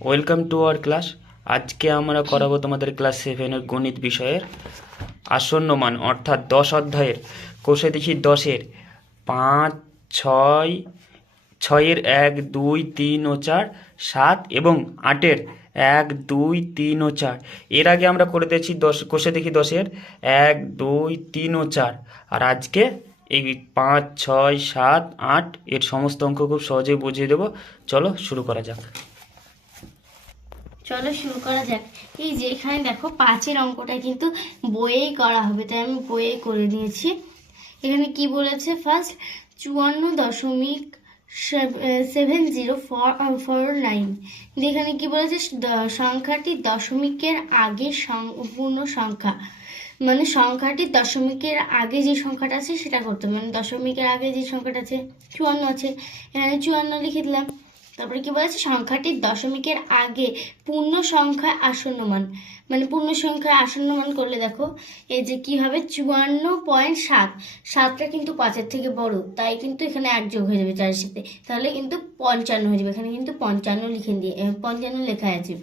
Welcome to our class আজকে আমরা করাবো তোমাদের ক্লাস সেভেনের গণিত বিষয়ের আসন্ন মান, অর্থাৎ দশ অধ্যায়ের, কোষে দেখি দশের। পাঁচ, ছয়, ছয়ের এক, দুই, তিন ও চার, সাত এবং আটের এক, দুই, তিন ও চার। এর আগে আমরা করে দিয়েছি দশ, কোষে দেখি দশের, এক, দুই, তিন ও চার। আর আজকে এই পাঁচ, ছয়, সাত, আট, এর সমস্ত অঙ্ক খুব সহজেই বুঝিয়ে দেবো। চলো শুরু করা যাক। চলো শুরু করা যাক। এই যে এখানে দেখো পাঁচের অঙ্কটা কিন্তু বইয়েই করা হবে, তাই আমি বইয়ে করে নিয়েছি। এখানে কি বলেছে? ফার্স্ট চুয়ান্ন দশমিক seven zero four four nine এখানে কি বলেছে? সংখ্যাটি দশমিকের আগে পূর্ণ সংখ্যা। মানে সংখ্যাটি দশমিকের আগে যে সংখ্যাটা আছে সেটা করতে মানে দশমিকের আগে যে সংখ্যাটা আছে, চুয়ান্ন আছে। এখানে চুয়ান্ন লিখে দিলাম। তারপরে কি বলেছে? সংখ্যাটির দশমিকের আগে পূর্ণ সংখ্যায় আসন্ন মান মানে পূর্ণ সংখ্যায় আসন্ন মান করলে দেখো, এই যে কি হবে? চুয়ান্ন পয়েন্ট সাত। সাতটা কিন্তু পাঁচের থেকে বড়, তাই কিন্তু এখানে এক যোগ হয়ে যাবে চারের সাথে। তাহলে কিন্তু পঞ্চান্ন হয়ে যাবে। এখানে কিন্তু পঞ্চান্ন লিখে দিয়ে পঞ্চান্ন লেখা আছে।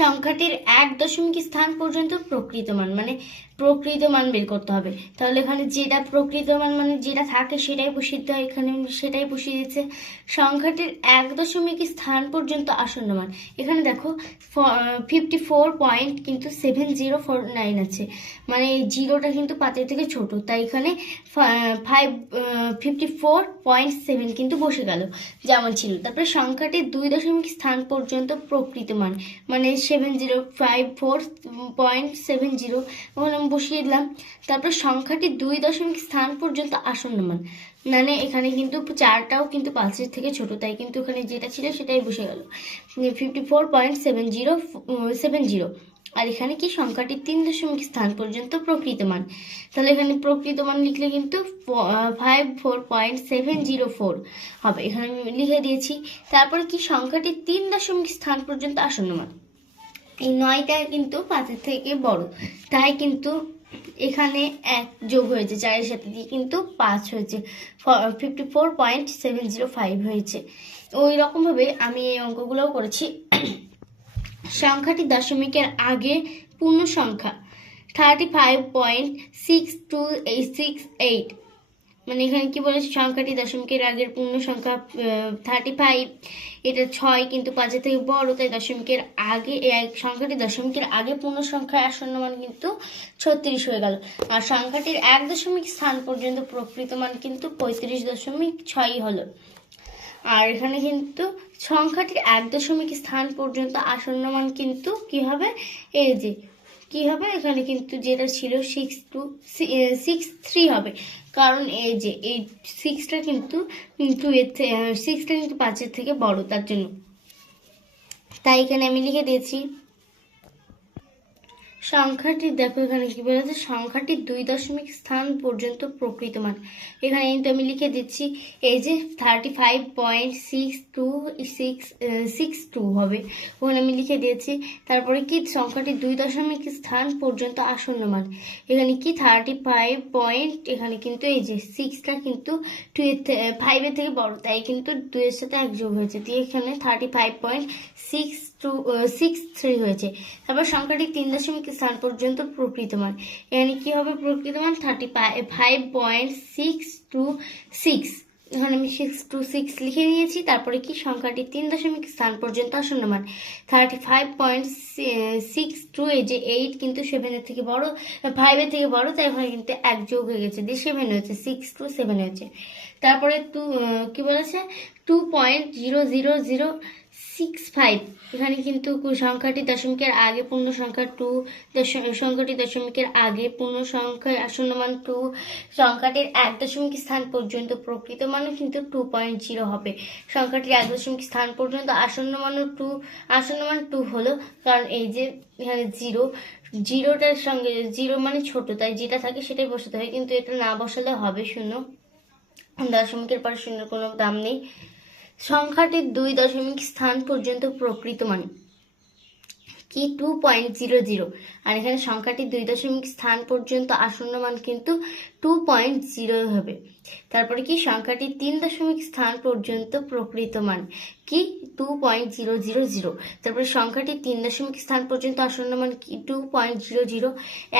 সংখ্যাটির এক দশমিক স্থান পর্যন্ত প্রকৃত মান মানে প্রকৃত মান বের করতে হবে। তাহলে এখানে যেটা প্রকৃত মান মানে যেটা থাকে সেটাই বসিয়ে হয় এখানে সেটাই বসিয়ে দিচ্ছে সংখ্যাটির এক দশমিক স্থান পর্যন্ত আসন্ন মান। এখানে দেখো ফিফটি ফোর পয়েন্ট কিন্তু সেভেন জিরো ফোর নাইন আছে। মানে এই জিরোটা কিন্তু পাতের থেকে ছোট। তাই এখানে five fifty four point seven কিন্তু বসে গেল। যেমন ছিল। তারপরে সংখ্যাটির দুই দশমিক স্থান পর্যন্ত প্রকৃত মান। মানে seven zero five four point seven zero বসিয়ে দিলাম। তারপর সংখ্যাটি দুই দশমিক স্থান পর্যন্ত আসন্ন মান মানে এখানে কিন্তু চারটাও কিন্তু পাঁচের থেকে ছোট, তাই কিন্তু এখানে যেটা ছিল সেটাই বসে গেল। Fifty four point seven zero seven zero আর এখানে কি সংখ্যাটি তিন দশমিক স্থান পর্যন্ত প্রকৃত মান তাহলে এখানে প্রকৃত মান লিখলে কিন্তু five four point seven zero four হবে। এখানে আমি লিখে দিয়েছি। তারপরে কি সংখ্যাটি তিন দশমিক স্থান পর্যন্ত আসন্ন মান এই নয়টা কিন্তু পাঁচের থেকে বড়। তাই কিন্তু এখানে এক যোগ হয়েছে, চারের সাথে দিয়ে কিন্তু পাঁচ হয়েছে। Fifty four point seven zero five হয়েছে। ওই রকমভাবে আমি এই অঙ্কগুলোও করেছি। সংখ্যাটি দশমিকের আগে পূর্ণ সংখ্যা। Thirty five point six two eight six eight মানে এখানে কি বলেছে? সংখ্যাটি দশমিকের আগের পূর্ণ সংখ্যা থার্টি ফাইভ এটা ছয় কিন্তু পাঁচের থেকে বড়, তাই দশমিকের আগে সংখ্যাটি দশমিকের আগে পূর্ণ সংখ্যায় আসন্ন মান কিন্তু ছত্রিশ হয়ে গেল। আর সংখ্যাটির এক দশমিক স্থান পর্যন্ত প্রকৃত মান কিন্তু পঁয়ত্রিশ দশমিক ছয়ই হলো। আর এখানে কিন্তু সংখ্যাটির এক দশমিক স্থান পর্যন্ত আসন্ন মান কিন্তু কি হবে? এই যে কি হবে? এখানে কিন্তু যেটা ছিল সিক্স টু সিক্স থ্রি হবে। কারণ এই যে, এই সিক্সটা কিন্তু টু এর সিক্সটা কিন্তু পাঁচের থেকে বড়, তার জন্য। তাই এখানে আমি লিখে দিয়েছি। সংখ্যাটি দেখো এখানে কি বলেছে? সংখ্যাটি দুই দশমিক স্থান পর্যন্ত প্রকৃত মান এখানে কিন্তু আমি লিখে দিচ্ছি, এই যে thirty five point six two six six two হবে। ওখানে আমি লিখে দিয়েছি, তারপরে কি? সংখ্যাটি দুই দশমিক স্থান পর্যন্ত আসন্ন মান এখানে কি? থার্টি ফাইভ পয়েন্ট এখানে কিন্তু এই যে সিক্সটা কিন্তু টু ফাইভের থেকে বড়, তাই কিন্তু দুইয়ের সাথে এক যোগ হয়েছে। দিয়ে এখানে thirty five point six two six three হয়েছে। তারপর সংখ্যাটি তিন দশমিক স্থান পর্যন্ত প্রকৃত মান এখানে কি হবে প্রকৃত মান thirty five point six two six এখানে আমি সিক্স টু সিক্স লিখে নিয়েছি, তারপরে কি? সংখ্যাটি তিন দশমিক স্থান পর্যন্ত আসন্ন মান thirty five point six two এই যে এইট কিন্তু সেভেনের থেকে বড় ফাইভের থেকে বড়, তাই ওখানে কিন্তু এক যোগ হয়ে গেছে, দিয়ে সেভেন হয়েছে সিক্স টু সেভেন হয়েছে। তারপরে টু কি বলেছে? Two point zero zero zero six five এখানে কিন্তু সংখ্যাটি দশমিকের আগে পূর্ণ সংখ্যা টু সংখ্যাটি দশমিকের আগে পূর্ণ সংখ্যায় আসন্ন মান টু সংখ্যাটির এক দশমিক স্থান পর্যন্ত। প্রকৃত মানও কিন্তু টু পয়েন্ট জিরো হবে। সংখ্যাটির এক দশমিক স্থান পর্যন্ত আসন্ন মানও টু আসন্ন মান টু হলো কারণ এই যে এখানে জিরো, জিরোটার সঙ্গে, জিরো মানে ছোট, তাই যেটা থাকে সেটাই বসাতে হয়। কিন্তু এটা না বসালে হবে শূন্য। দশমিকের পর শূন্যের কোনো দাম নেই। সংখ্যাটির দুই দশমিক স্থান পর্যন্ত প্রকৃত মান। কি? টু পয়েন্ট জিরো জিরো আর এখানে সংখ্যাটি দুই দশমিক স্থান পর্যন্ত আসন্ন মান কিন্তু টু পয়েন্ট জিরো হবে। তারপরে কি? সংখ্যাটি তিন দশমিক স্থান পর্যন্ত প্রকৃত মান। কি? Two point zero zero zero তারপরে সংখ্যাটির তিন দশমিক স্থান পর্যন্ত আসন্ন মান কি? টু পয়েন্ট জিরো জিরো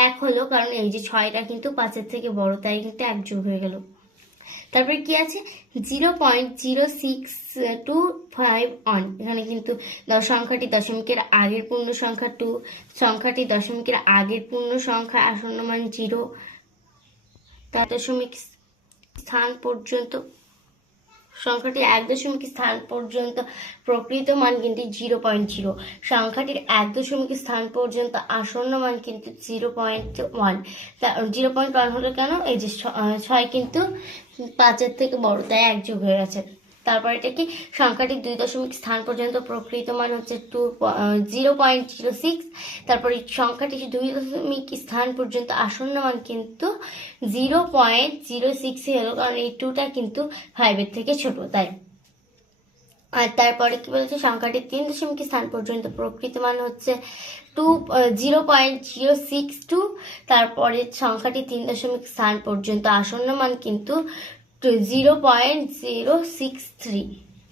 এক হলো, কারণ এই যে ছয়টা কিন্তু পাঁচের থেকে বড়, তাই কিন্তু এক যোগ হয়ে গেল। তারপরে কি আছে? Zero point zero six two five on এখানে কিন্তু সংখ্যাটি দশমিকের আগের পূর্ণ সংখ্যা টু সংখ্যাটি দশমিকের আগের পূর্ণ সংখ্যা আসন্ন মান জিরো দশমিক স্থান পর্যন্ত সংখ্যাটির এক দশমিক স্থান পর্যন্ত প্রকৃত মান কিন্তু জিরো পয়েন্ট জিরো। সংখ্যাটির এক দশমিক স্থান পর্যন্ত আসন্ন মান কিন্তু জিরো পয়েন্ট ওয়ান। তা, জিরো পয়েন্ট ওয়ান হলো কেন? এই যে ছয় কিন্তু পাঁচের থেকে বড়, তাই এক যোগ হয়ে গেছে। তারপর এটা কি? সংখ্যাটির দুই দশমিক স্থান পর্যন্ত প্রকৃত মান হচ্ছে two zero point zero six. তারপরে সংখ্যাটি দুই দশমিক স্থান পর্যন্ত আসন্ন মান কিন্তু জিরো পয়েন্ট জিরো সিক্স হলো, কারণ এই টুটা কিন্তু ফাইভের থেকে ছোট, তাই। আর তারপরে কি বলেছে? সংখ্যাটি তিন দশমিক স্থান পর্যন্ত প্রকৃত মান হচ্ছে two zero point zero six two. তারপরে সংখ্যাটি তিন দশমিক স্থান পর্যন্ত আসন্ন মান কিন্তু zero point zero six three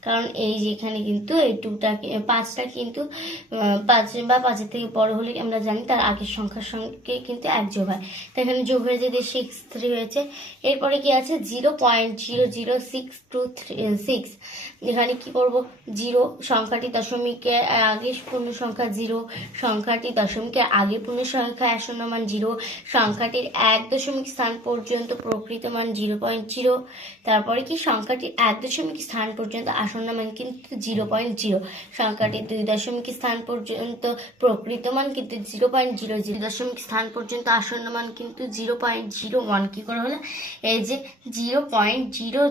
কারণ এই যে এখানে কিন্তু এই টুটা পাঁচটা কিন্তু পাঁচ বা পাঁচের থেকে বড় হলে আমরা জানি তার আগের সংখ্যার সঙ্গে কিন্তু এক যোগ হয়। তো এখানে যোগ হয়ে যদি সিক্স থ্রি হয়েছে। এরপরে কি আছে? Zero point zero zero six two three six এখানে কি করব? জিরো সংখ্যাটি দশমিকের আগে পূর্ণ সংখ্যা জিরো সংখ্যাটি দশমিকের আগে পূর্ণ সংখ্যা আসন্ন মান জিরো সংখ্যাটির এক দশমিক স্থান পর্যন্ত প্রকৃত মান জিরো পয়েন্ট জিরো তারপরে কি? সংখ্যাটির এক দশমিক স্থান পর্যন্ত আসন্ন মান কিন্তু জিরো পয়েন্ট জিরো। সংখ্যাটির দুই দশমিক স্থান পর্যন্ত প্রকৃত মান কিন্তু জিরো পয়েন্ট জিরো জিরো। দশমিক স্থান পর্যন্ত আসন্ন মান কিন্তু জিরো পয়েন্ট জিরো ওয়ান। কী করে হলো? এই যে জিরো পয়েন্ট জিরো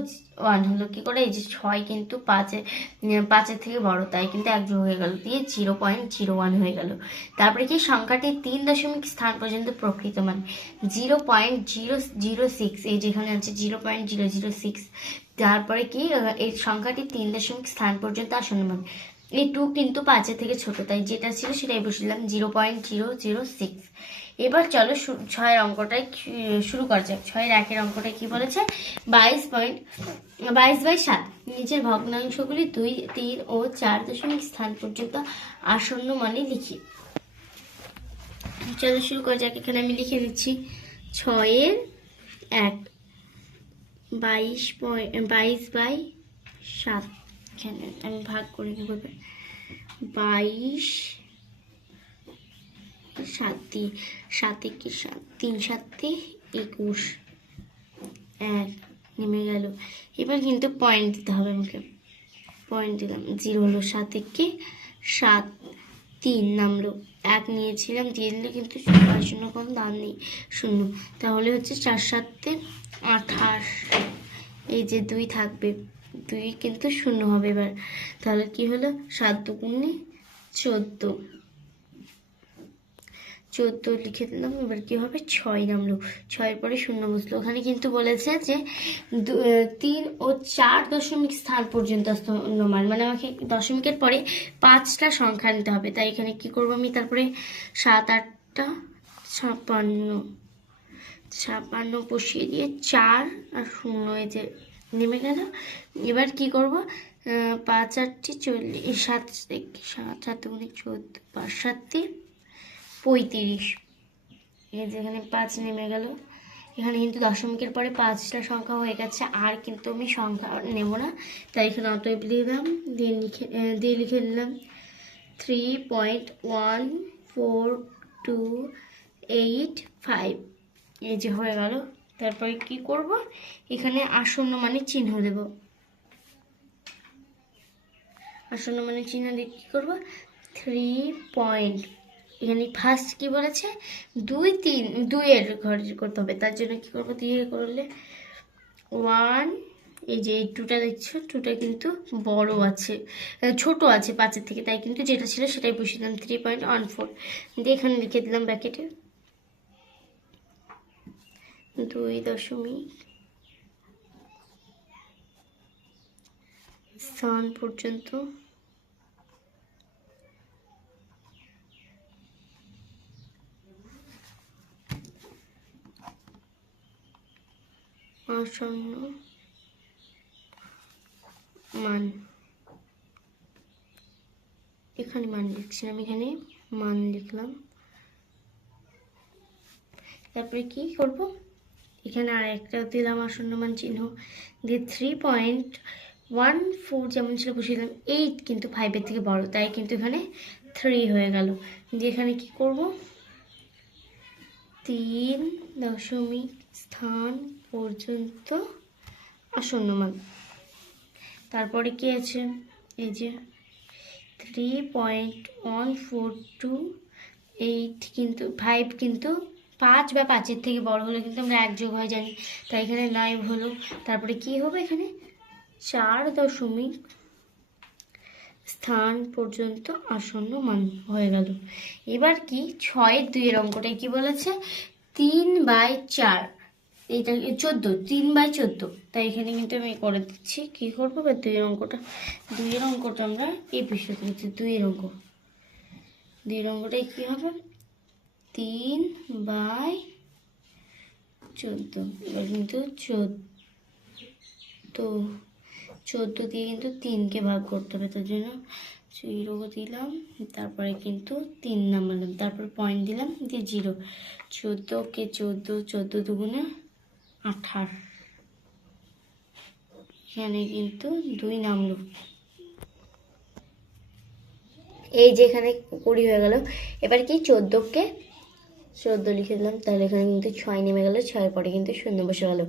ওয়ান হলো কী করে? এই যে ছয় কিন্তু পাঁচে পাঁচের থেকে বড় তাই কিন্তু এক যোগ হয়ে গেল। দিয়ে জিরো পয়েন্ট জিরো ওয়ান হয়ে গেল। তারপরে কি সংখ্যাটি তিন দশমিক স্থান পর্যন্ত প্রকৃত মান? Zero point zero zero six. এই যেখানে আছে zero point zero zero six. তারপরে কি এই সংখ্যাটি তিন দশমিক স্থান পর্যন্ত আসন্ন মান। এই টু কিন্তু পাঁচের থেকে ছোট, তাই যেটা ছিল সেটাই বসিলাম zero point zero zero six. এবার চলো ছয়ের অঙ্কটাই শুরু করা যাক। ছয়ের একের অঙ্কটা কি বলেছে? বাইশ পয়েন্ট, বাইশ বাই সাত। নিচের ভগ্নাংশগুলি দুই, তিন ও চার দশমিক স্থান পর্যন্ত আসন্ন মানে লিখি। চলো শুরু করা যাক। এখানে আমি লিখে দিচ্ছি, ছয়ের এক। বাইশ পয়েন্ট বাইশ বাই সাত। এখানে আমি ভাগ করে কীভাবে বাইশ সাত দিয়ে সাতে কি সাত, তিন সাতে একুশ। এক, নেমে গেল। এবার কিন্তু পয়েন্ট দিতে হবে আমাকে। পয়েন্ট দিলাম, জিরো হলো সাত একে সাত। তিন নামলো এক নিয়েছিলাম, দিয়ে দিলে কিন্তু আর শূন্য কোনো দাম নেই। শূন্য। তাহলে হচ্ছে চার সাতে আঠাশ। এই যে দুই থাকবে। দুই কিন্তু শূন্য হবে এবার। তাহলে কি হলো? সাত দুগুণে চোদ্দ। চোদ্দ লিখে দিলাম, এবার কি হবে? ছয় নামলো। ছয়ের পরে শূন্য বসল। ওখানে কিন্তু বলেছে যে তিন ও চার দশমিক স্থান পর্যন্ত স্তম্ভ মান আমাকে দশমিকের পরে পাঁচটা সংখ্যা নিতে হবে। তাই এখানে কি করব আমি? তারপরে সাত, আটটা, ছাপান্ন ছাপান্ন বসিয়ে দিয়ে চার আর শূন্য এই যে নেমে গেল। এবার কি করব? পাঁচ, আটটি, চল্লিশ, সাত সাত সাত চোদ্দ, পাঁচ, সাতে পঁয়ত্রিশ। এই যে এখানে পাঁচ নেমে গেল। এখানে কিন্তু দশমিকের পরে পাঁচটা সংখ্যা হয়ে গেছে। আর কিন্তু আমি সংখ্যা নেব না। তাই এখানে অতএব দিলাম দিয়ে লিখে দিয়ে লিখে নিলাম। Three point one four two eight five এই যে হয়ে গেল। তারপরে কি করব? এখানে আসন্ন মানে চিহ্ন দেব। আসন্ন মানে চিহ্ন দিয়ে কী করব? থ্রি পয়েন্ট এখানে ফার্স্ট কি বলেছে? দুই, তিন, দুইয়ের ঘর করতে হবে। তার জন্য কি করব? দিয়ে করলে ওয়ান এই যে এই টুটা দেখছ টুটা কিন্তু বড় আছে ছোট আছে পাঁচের থেকে। তাই কিন্তু যেটা ছিল সেটাই বসিয়ে দিলাম থ্রি পয়েন্ট ওয়ান ফোর দিয়ে এখানে লিখে দিলাম ব্যাকেটে দুই দশমিক স্থান পর্যন্ত আসন্ন মান। এখানে মান লিখছিলাম, এখানে মান লিখলাম। তারপরে কি করব? এখানে আর একটা দিলাম আসন্ন মান চিহ্ন। দিয়ে থ্রি পয়েন্ট ওয়ান ফোর যেমন ছিল বসিয়ে দিলাম এইট কিন্তু ফাইভের থেকে বড়, তাই কিন্তু এখানে থ্রি হয়ে গেল। দিয়ে এখানে কি করব? তিন দশমিক স্থান পর্যন্ত। আসন্ন মান তারপরে কি আছে? এই যে three point one four two eight কিন্তু ফাইভ কিন্তু পাঁচ বা পাঁচের থেকে বড় হলে কিন্তু আমরা এক যোগ হয় জানি। তাই এখানে নাইভ হলো। তারপরে কি হবে এখানে? চার দশমিক স্থান পর্যন্ত আসন্ন মান হয়ে গেল। এবার কি? ছয়ের দুইয়ের অঙ্কটায় কি বলেছে? তিন বাই চার। এইটা চোদ্দ? তিন বাই চোদ্দ। তাই এখানে কিন্তু আমি করে দিচ্ছি। কী করব? এবার দুইয়ের অঙ্কটা দুইয়ের অঙ্কটা আমরা এই বিষয় করছি। দুইয়ের অঙ্ক। দুইয়ের অঙ্কটায় কী হবে? তিন বাই চোদ্দ। এবার কিন্তু চোদ্দ। চোদ্দ দিয়ে কিন্তু তিনকে ভাগ করতে হবে। তার জন্য জিরো দিলাম। তারপরে কিন্তু তিন নাম্বার নামালাম। তারপর পয়েন্ট দিলাম। দিয়ে জিরো। চোদ্দোকে চোদ্দ চোদ্দ দুগুণে আঠাশ। এখানে কিন্তু দুই নামলো। এই যে এখানে কুড়ি হয়ে গেল। এবার কি চোদ্দোকে? চোদ্দ লিখে দিলাম, তাহলে এখানে কিন্তু ছয় নেমে গেল, ছয়ের পরে কিন্তু শূন্য বসে গেল।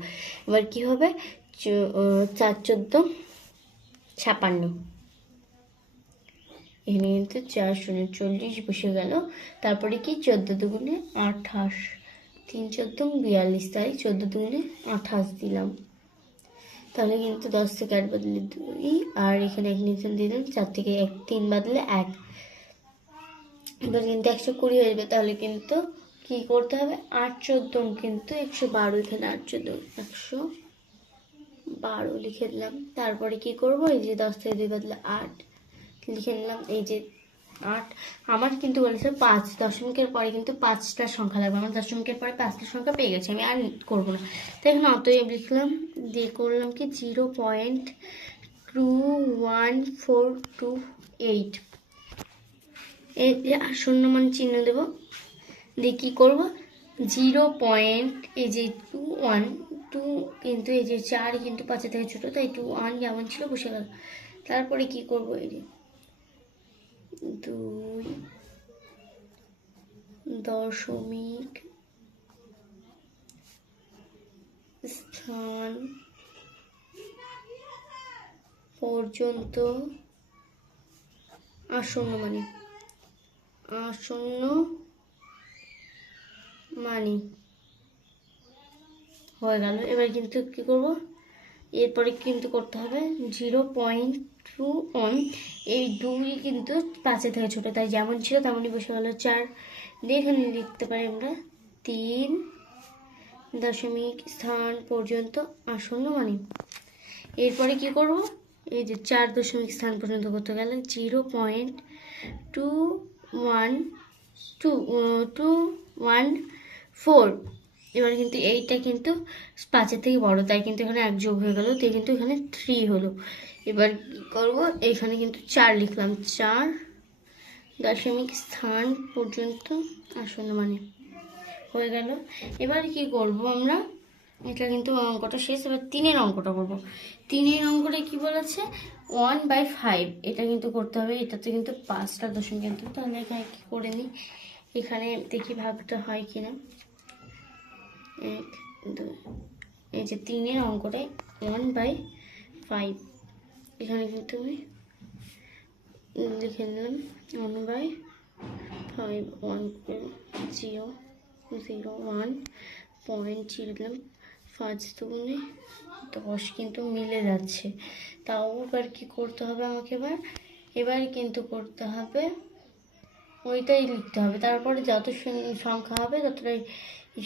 এবার কি হবে? চার চোদ্দ, ছাপান্ন। এখানে কিন্তু চার শূন্য চল্লিশ বসে গেল। তারপরে কি? চোদ্দ দুগুণে আঠাশ। তিন চোদ্দ, বিয়াল্লিশ তাই চোদ্দ দুগুণে আঠাশ দিলাম। তাহলে কিন্তু দশ থেকে আট বদলে দুই, আর এখানে এক নিউটন দিলাম, চার থেকে এক, তিন বাদলে এক। এবার কিন্তু একশো কুড়ি হয়ে যাবে, তাহলে কিন্তু কি করতে হবে? আট চোদ্দ কিন্তু একশো বারো, এখানে আট চোদ্দ, একশো বারো লিখে দিলাম। তারপরে কি করব? এই যে দশ থেকে দুই বাদলে আট লিখে নিলাম। এই যে আট। আমার কিন্তু বলেছে পাঁচ। দশমিকের পরে কিন্তু পাঁচটা সংখ্যা লাগবে। আমার দশমিকের পরে পাঁচটা সংখ্যা পেয়ে গেছে। আমি আর করব না। তো এখানে অতএব লিখলাম, দিয়ে করলাম কি zero point two one four two eight. এই শূন্য মান চিহ্ন দেবো। দিয়ে কী করব? জিরো পয়েন্ট, এই যে টু ওয়ান, টু কিন্তু এই যে চার কিন্তু পাঁচের থেকে ছোটো, তাই টু ওয়ান যেমন ছিল বসে গেল। তারপরে কি করব এই যে? দুই দশমিক স্থান পর্যন্ত আসন্ন মানে আসন্ন মানি হয়ে গেল। এবার কিন্তু কি করব? এরপরে কিন্তু করতে হবে। জিরো পয়েন্ট টু ওয়ান এই দুই কিন্তু পাঁচের থেকে ছোটো, তাই যেমন ছিল তেমনই বসে গেল চার। দিয়ে এখানে লিখতে পারি আমরা তিন দশমিক স্থান পর্যন্ত আসন্ন মানি। এরপরে কি করব? এই যে চার দশমিক স্থান পর্যন্ত করতে গেলে zero point two one, two two one four. এবার কিন্তু এইটা কিন্তু পাঁচের থেকে বড়, তাই কিন্তু এখানে এক যোগ হয়ে গেল, তাই কিন্তু এখানে থ্রি হলো। এবার কি করব? এখানে কিন্তু চার লিখলাম, চার দশমিক স্থান পর্যন্ত আসন্ন মানে হয়ে গেল। এবার কি করব আমরা? এটা কিন্তু অঙ্কটা শেষ, এবার তিনের অঙ্কটা করব। তিনের অঙ্কটা কি বলেছে? ওয়ান বাই ফাইভ এটা কিন্তু করতে হবে, এটাতে কিন্তু পাঁচটা দশমিক কিন্তু তাহলে এখানে কি করে নিই? এখানে দেখি ভাগটা হয় কিনা। এক, দুই। এই যে তিনের অঙ্কটাই ওয়ান বাই ফাইভ এখানে কিন্তু আমি লিখে নিলাম one by five one zero zero one point zero দিলাম, পাঁচ দুগুণে দশ কিন্তু মিলে যাচ্ছে। তাও এবার কি করতে হবে আমাকে এবার? এবার কিন্তু করতে হবে, ওইটাই লিখতে হবে। তারপরে যত সংখ্যা হবে ততটাই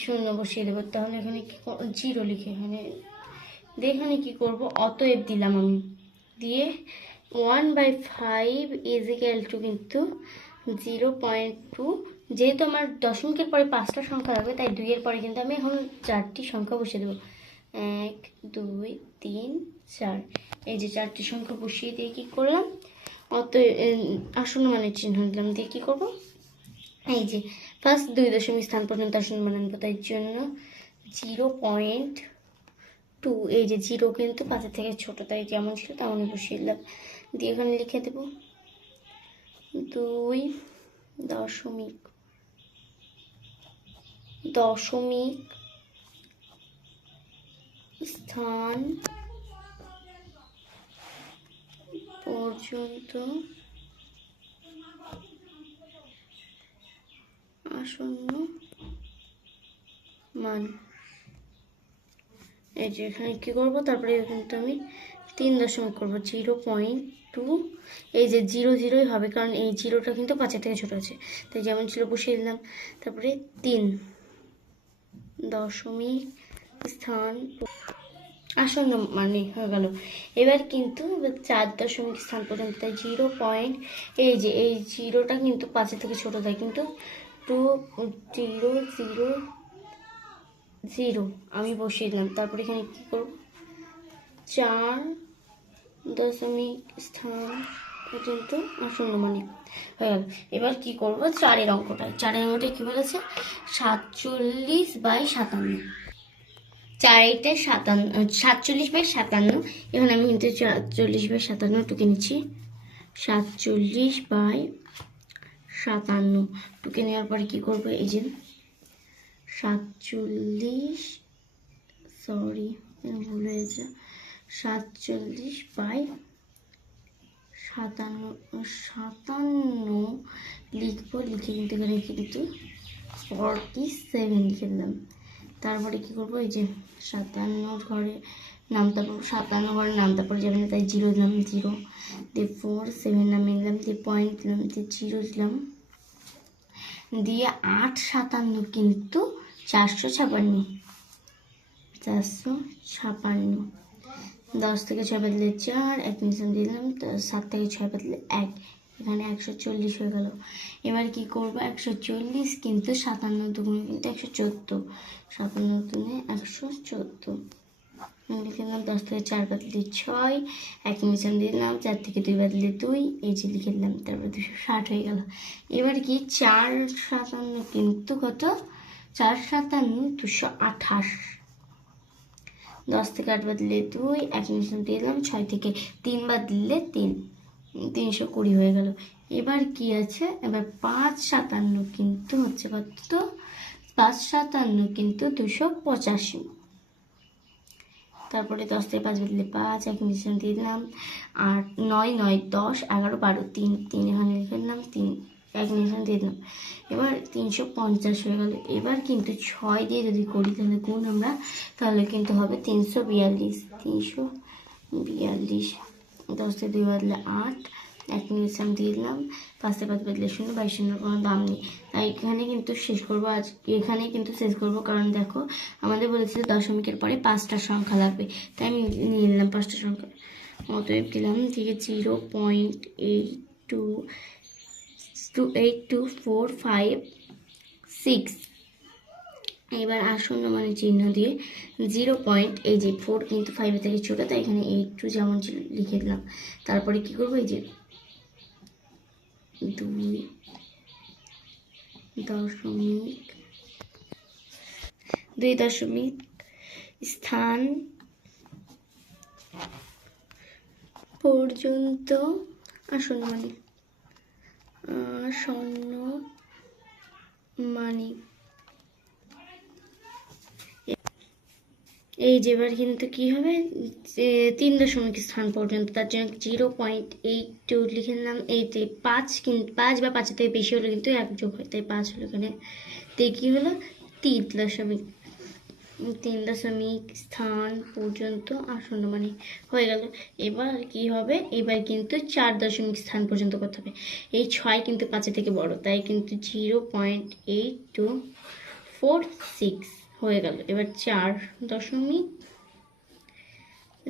শূন্য বসিয়ে দেবো। তাহলে এখানে কি জিরো লিখে এখানে এখানে কি করব? অতএব দিলাম আমি। দিয়ে one by five is equal two কিন্তু জিরো পয়েন্ট টু যেহেতু আমার দশমিকের পরে পাঁচটা সংখ্যা লাগবে তাই দুইয়ের পরে কিন্তু আমি এখন চারটি সংখ্যা বসিয়ে দেবো। এক, দুই, তিন, চার। এই যে চারটি সংখ্যা বসিয়ে দিয়ে কী করলাম? অত আসন্ন মানের চিহ্ন দিলাম। দিয়ে কী করব? এই যে ফার্স্ট দুই দশমিক স্থান পর্যন্ত আসন্ন মান তাই জন্য জিরো পয়েন্ট টু এই যে জিরো কিন্তু পাঁচের থেকে ছোটো, তাই যেমন ছিল তেমনই বসিয়ে দিলাম। দিয়ে এখানে লিখে দেব দুই দশমিক দশমিক স্থান পর্যন্ত আসন্ন মান। এই যে এখানে কী করব? তারপরে কিন্তু আমি তিন দশমিক করব, জিরো পয়েন্ট টু। এই যে জিরো জিরোই হবে, কারণ এই জিরোটা কিন্তু পাঁচের থেকে ছোটো আছে। তাই যেমন ছিল বসিয়ে দিলাম। তারপরে তিন দশমিক স্থান আসন্ন মানে হয়ে গেল। এবার কিন্তু চার দশমিক স্থান পর্যন্ত, তাই জিরো পয়েন্ট। এই যে, এই জিরোটা কিন্তু পাঁচের থেকে ছোটো, তাই কিন্তু টু জিরো জিরো জিরো। আমি বসিয়ে দিলাম। তারপরে এখানে কী করব? চার দশমিক স্থান পর্যন্ত আসন্ন মানে হয়ে গেল। এবার কি করব? চারের অঙ্কটা। চারের অঙ্কটা কি বলেছে? সাতচল্লিশ বাই সাতান্ন। চারটে সাতান্ন সাতচল্লিশ বাই সাতান্ন। এখানে আমি কিন্তু সাতচল্লিশ বাই সাতান্ন টুকে নিচ্ছি। সাতচল্লিশ বাই সাতান্ন। টুকে নেওয়ার পরে কী করব? এই যে সাতচল্লিশ সরি ভুল হয়েছে। সাতচল্লিশ বাই সাতান্ন সাতান্ন লিখব, লিখে কিন্তু এখানে কিন্তু ফর্টি সেভেন লিখে দিলাম। তারপরে কী করব? এই যে সাতান্নর ঘরে নাম তারপর সাতান্ন ঘরে নাম তারপরে যাবে না, তাই জিরো দিলাম জিরো দিয়ে ফোর, সেভেন নামিয়ে নিলাম দিয়ে পয়েন্ট দিলাম দিয়ে জিরো দিলাম। দিয়ে আট সাতান্ন কিন্তু চারশো ছাপান্ন। চারশো ছাপান্ন। দশ থেকে ছয় বদলে চার, এক নিশান দিলাম, তো সাত থেকে ছয় বদলে এক। এখানে একশো চল্লিশ হয়ে গেল। এবার কি করব? একশো চল্লিশ কিন্তু সাতান্ন দুগুণে কিন্তু একশো চোদ্দ। সাতান্ন দুগুণে একশো চোদ্দ। লিখে দিলাম দশ থেকে চার বাদলে ছয়, এক নিশান দিলাম চার থেকে দুই বাদলে দুই, এই যে লিখে দিলাম, তারপরে দুশো ষাট হয়ে গেল। এবার কি চার সাতান্ন কিন্তু কত? চার সাতান্ন দুশো আঠাশ। দশ থেকে আট বাদলে দুই, এক নিশান দিলাম, ছয় থেকে তিন বাদলে তিন, তিনশো কুড়ি হয়ে গেল। এবার কি আছে? এবার পাঁচ সাতান্ন কিন্তু হচ্ছে কত? পাঁচ সাতান্ন কিন্তু দুশো পঁচাশি। তারপরে দশ থেকে পাঁচ বদলে পাঁচ, এক নিশান দিয়ে দিলাম। আট, নয় নয়, দশ, এগারো, বারো, তিন তিন এখানে লিখে দিলাম, তিন, এক নিশান দিয়ে দিলাম। এবার তিনশো পঞ্চাশ হয়ে গেল। এবার কিন্তু ছয় দিয়ে যদি করি তাহলে গুণ আমরা, তাহলে কিন্তু হবে তিনশো বিয়াল্লিশ। তিনশো বিয়াল্লিশ, দশ থেকে দুই বাদলে আট এক নিশান দিয়ে দিলাম। পাঁচটা পাঁচ বাদলে শূন্য, বাইশ শূন্য কোনো দাম নেই। তাই এখানে কিন্তু শেষ করব আজ এখানে কিন্তু শেষ করব। কারণ দেখো, আমাদের বলেছিল দশমিকের পরে পাঁচটা সংখ্যা লাগবে। তাই আমি নিয়ে নিলাম পাঁচটা সংখ্যা। অতএব দিলাম থেকে zero point eight two two eight two four five six. এবার আসন্ন মানে চিহ্ন দিয়ে জিরো পয়েন্ট এই যে ফোর কিন্তু ফাইভের থেকে ছোটো, তাই এখানে এইট টু যেমন লিখে দিলাম। তারপরে কি করব? এই যে দুই দশমিক দুই দশমিক স্থান পর্যন্ত আসন মানে আসন্ন মানে এই যে এবার কিন্তু কি হবে? তিন দশমিক স্থান পর্যন্ত, তার জন্য জিরো পয়েন্ট এইট টু লিখে নিলাম। এইতে পাঁচ কিন্তু পাঁচ বা পাঁচের থেকে বেশি হলে কিন্তু এক যোগ হয়, তাই পাঁচ হলো এখানে। তো কী হলো? তিন দশমিক তিন দশমিক স্থান পর্যন্ত আসন্ন মানে হয়ে গেল। এবার কি হবে? এবার কিন্তু চার দশমিক স্থান পর্যন্ত করতে হবে। এই ছয় কিন্তু পাঁচের থেকে বড়, তাই কিন্তু zero point eight two four six হয়ে গেল। এবার চার দশমিক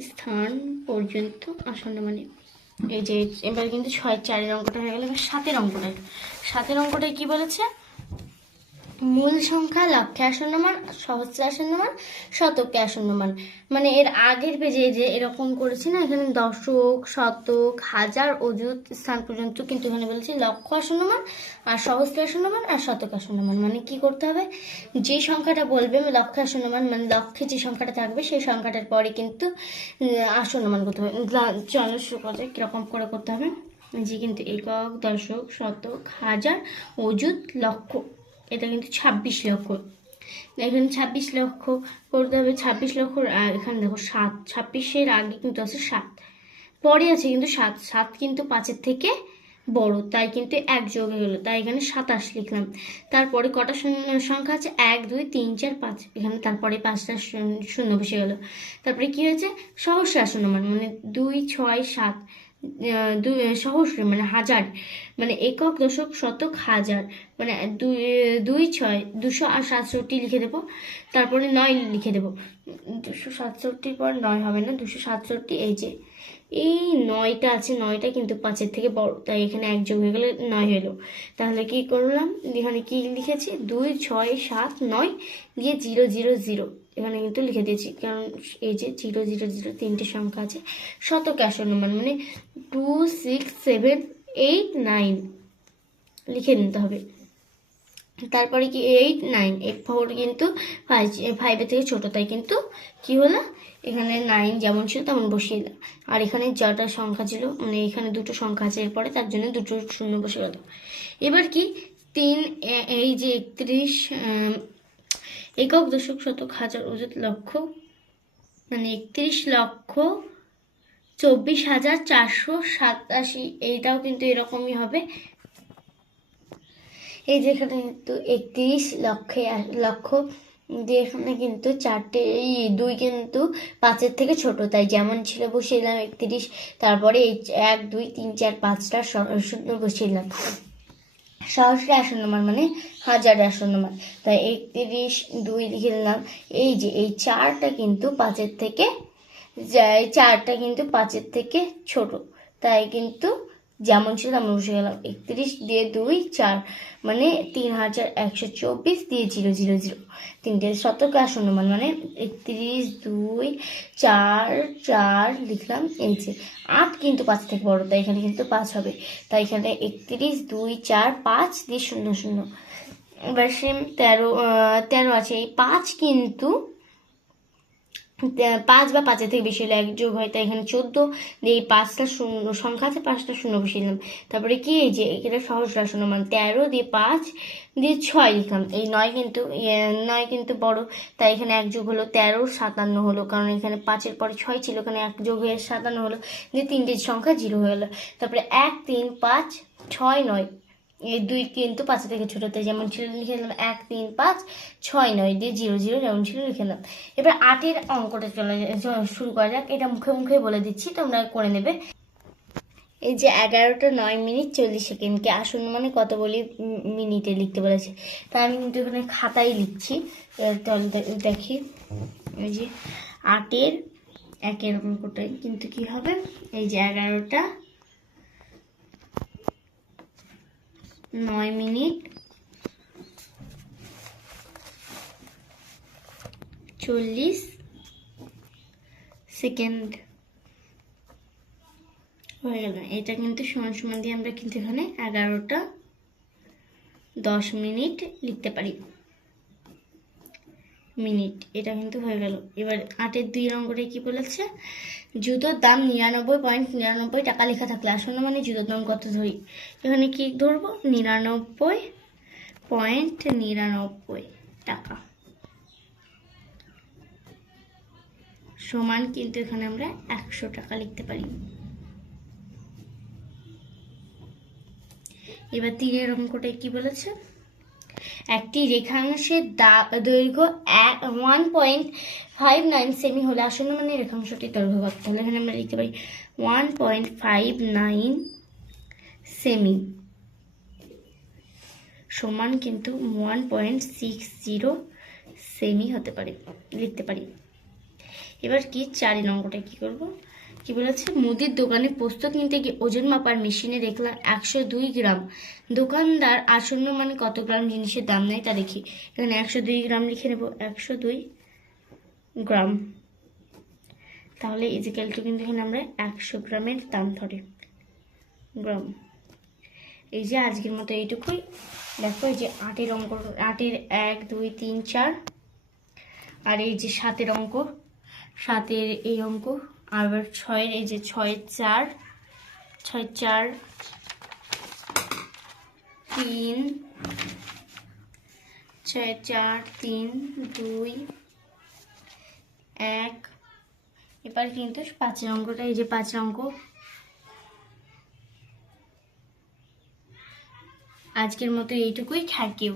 স্থান পর্যন্ত আসন্ন মানে এই যে এবার কিন্তু ছয়, চারের অঙ্কটা হয়ে গেল। এবার সাতের অঙ্কটা। সাতের অঙ্কটায় কি বলেছে? মূল সংখ্যা লক্ষে আসন্ন মান, সহস্রে আসন্ন মান, শতকে আসন্ন মান। মানে এর আগের পেজে যে এরকম করেছি না, এখানে দশক, শতক, হাজার, অযুত স্থান পর্যন্ত কিন্তু এখানে বলেছি লক্ষ আসন্ন মান, আর সহস্রে আসন্ন মান, আর শতক আসন্ন মান। মানে কি করতে হবে? যে সংখ্যাটা বলবে, লক্ষ্যে আসন্ন মান মানে লক্ষ্যে যে সংখ্যাটা থাকবে, সেই সংখ্যাটার পরে কিন্তু আসন্ন মান করতে হবে। চলো করা কীরকম করে করতে হবে? যে কিন্তু একক, দশক, শতক, হাজার, অযুত, লক্ষ। এটা কিন্তু ছাব্বিশ লক্ষ। এখানে ছাব্বিশ লক্ষ করতে হবে, ছাব্বিশ লক্ষ এখানে দেখো সাত, ছাব্বিশের আগে কিন্তু আছে সাত। পরে আছে কিন্তু সাত সাত কিন্তু পাঁচের থেকে বড়, তাই কিন্তু এক যোগ গেলো, তাই এখানে সাতাশ লিখলাম। তারপরে কটা সংখ্যা আছে এক, দুই, তিন, চার, পাঁচ, এখানে তারপরে পাঁচটা শূন্য- বসে গেল। তারপরে কি হয়েছে? সহস্র আসন্ন মান দুই, ছয়, সাত সহস্র মানে হাজার মানে একক দশক শতক হাজার মানে দুই দুই ছয়, দুশো আর সাতষট্টি লিখে দেবো। তারপরে নয় লিখে দেবো। দুশো সাতষট্টির পর নয় হবে না, দুশো সাতষট্টি, এই যে, এই নয়টা আছে, নয়টা কিন্তু পাঁচের থেকে বড়, তাই এখানে এক যোগ হয়ে গেলে নয় হলো তাহলে কি করলাম? এখানে কি লিখেছি? দুই, ছয়, সাত, নয়, দিয়ে জিরো জিরো জিরো। এখানে কিন্তু লিখে দিয়েছি, কারণ এই যে জিরো জিরো জিরো তিনটে সংখ্যা আছে, শতকে আসন্ন মান মানে two six seven eight nine লিখে নিতে হবে। তারপরে কি এইট নাইন এইট ফোর কিন্তু ফাইভ ফাইভের থেকে ছোটো, তাই কিন্তু কি হলো? এখানে নাইন যেমন ছিল তেমন বসিয়ে দিলাম। আর এখানে যটা সংখ্যা ছিল মানে এখানে দুটো সংখ্যা আছে, এরপরে তার জন্য দুটো শূন্য বসে গেল এবার কি তিন এই যে একত্রিশ একক দশক শতক হাজার অযুত লক্ষ মানে একত্রিশ লক্ষ চব্বিশ হাজার চারশো সাতাশি। এইটাও কিন্তু এরকমই হবে। এই যেখানে কিন্তু একত্রিশ লক্ষে, লক্ষ দিয়ে এখানে কিন্তু চারটে, এই দুই কিন্তু পাঁচের থেকে ছোট, তাই যেমন ছিল বসিয়ে একত্রিশ, তারপরে এই এক, দুই, তিন, চার, পাঁচটা শূন্য বসিয়ে দিলাম। সহস্রে আসন্ন নম্বর মানে হাজার আসন্ন নম্বর। তাই একত্রিশ, দুই লিখে দিলাম। এই যে, এই চারটা কিন্তু পাঁচের থেকে চারটা কিন্তু পাঁচের থেকে ছোট। তাই কিন্তু যেমন ছিল তেমন বসে গেলাম। একত্রিশ দিয়ে দুই, চার মানে তিন হাজার একশো চব্বিশ দিয়ে জিরো জিরো জিরো। তিনটে শতক আসন্ন মান মানে একত্রিশ, দুই, চার চার লিখলাম এই আট কিন্তু পাঁচ থেকে বড়, তাই এখানে কিন্তু পাঁচ হবে। তাই এখানে একত্রিশ, দুই, চার, পাঁচ দিয়ে শূন্য শূন্য। এবার সেম তেরো তেরো আছে। এই পাঁচ কিন্তু পাঁচ বা পাঁচের থেকে বেশি হলে এক যোগ হয়, তাই এখানে চোদ্দ দিয়ে এই পাঁচটা শূন্য, সংখ্যা আছে পাঁচটা শূন্য বসিয়ে দিলাম। তারপরে কি এই যে এখানে সহজ রাসন মান, তেরো দিয়ে পাঁচ দিয়ে ছয় লিখলাম। এই নয় কিন্তু নয় কিন্তু বড়, তাই এখানে এক যোগ হলো তেরো, সাতান্ন হলো, কারণ এখানে পাঁচের পরে ছয় ছিল, এখানে এক যোগ হয়ে সাতান্ন হলো, দিয়ে তিনটে সংখ্যা জিরো হয়ে গেলো। তারপরে এক, তিন, পাঁচ, ছয়, নয় দুই কিন্তু পাঁচ থেকে ছোটোতে যেমন ছিল লিখে দিলাম এক, তিন, পাঁচ, ছয়, নয়, দিয়ে জিরো জিরো যেমন ছিল লিখে দিলাম। এবার আটের অঙ্কটা চলে শুরু করা যাক। এটা মুখে মুখে বলে দিচ্ছি, তোমরা করে নেবে। এই যে এগারোটা নয় মিনিট চল্লিশ সেকেন্ডকে আসন্ন মানে কত বলি মিনিটে লিখতে বলেছে। তাই আমি কিন্তু এখানে খাতায় লিখছি তাহলে দেখি। এই যে আটের একের অঙ্কটাই, কিন্তু কি হবে? এই যে এগারোটা নয় মিনিট। চল্লিশ সেকেন্ড। হয়ে গেল। এটা কিন্তু সমান সমান দিয়ে আমরা কিন্তু এখানে এগারোটা দশ মিনিট লিখতে পারি। মিনিট। এটা কিন্তু হয়ে গেল। এবার আটের দুই অঙ্কটা কি বলেছে? জুতোর দাম নিরানব্বই পয়েন্ট নিরানব্বই টাকা লেখা থাকলে, আসন্ন মানে জুতোর দাম কত ধরি? এখানে কি ধরবো? নিরানব্বই পয়েন্ট নিরানব্বই টাকা। সমান কিন্তু এখানে আমরা একশো টাকা লিখতে পারি। এবার তীরের অঙ্কটায় কি বলেছে? একটি রেখাংশের দৈর্ঘ্য ওয়ান পয়েন্ট ফাইভ নাইন সেমি হলে আসন্ন মানে রেখাংশটির দৈর্ঘ্য কত? তাহলে এখানে আমরা লিখতে পারি ওয়ান পয়েন্ট ফাইভ নাইন সেমি সমান কিন্তু ওয়ান পয়েন্ট সিক্স জিরো সেমি হতে পারে, লিখতে পারি। এবার কি? চারি নম্বরটা কি করব? কি বলেছে? মুদির দোকানে পোস্ত কিনতে গিয়ে ওজন মাপার মেশিনে দেখলাম একশো দুই গ্রাম। দোকানদার আসন্ন মানে কত গ্রাম জিনিসের দাম নেয় তা দেখি। এখানে একশো দুই গ্রাম লিখে নেব। একশো দুই গ্রাম। তাহলে ইজিক্যালটু কিন্তু এখানে আমরা একশো গ্রামের দাম ধরে। গ্রাম। এই যে আজকের মতো এইটুকুই। দেখো এই যে আটের অঙ্ক, আটের এক, দুই, তিন, চার। আর এই যে সাতের অঙ্ক, সাতের এই অঙ্ক। আবার ছয়ের এই যে ছয়ের চার, ছয়, চার, তিন, ছয়, চার, তিন, দুই, এক, এবার কিন্তু পাঁচের অঙ্কটা, এই যে পাঁচের অঙ্ক। আজকের মতো এইটুকুই, থ্যাংক ইউ।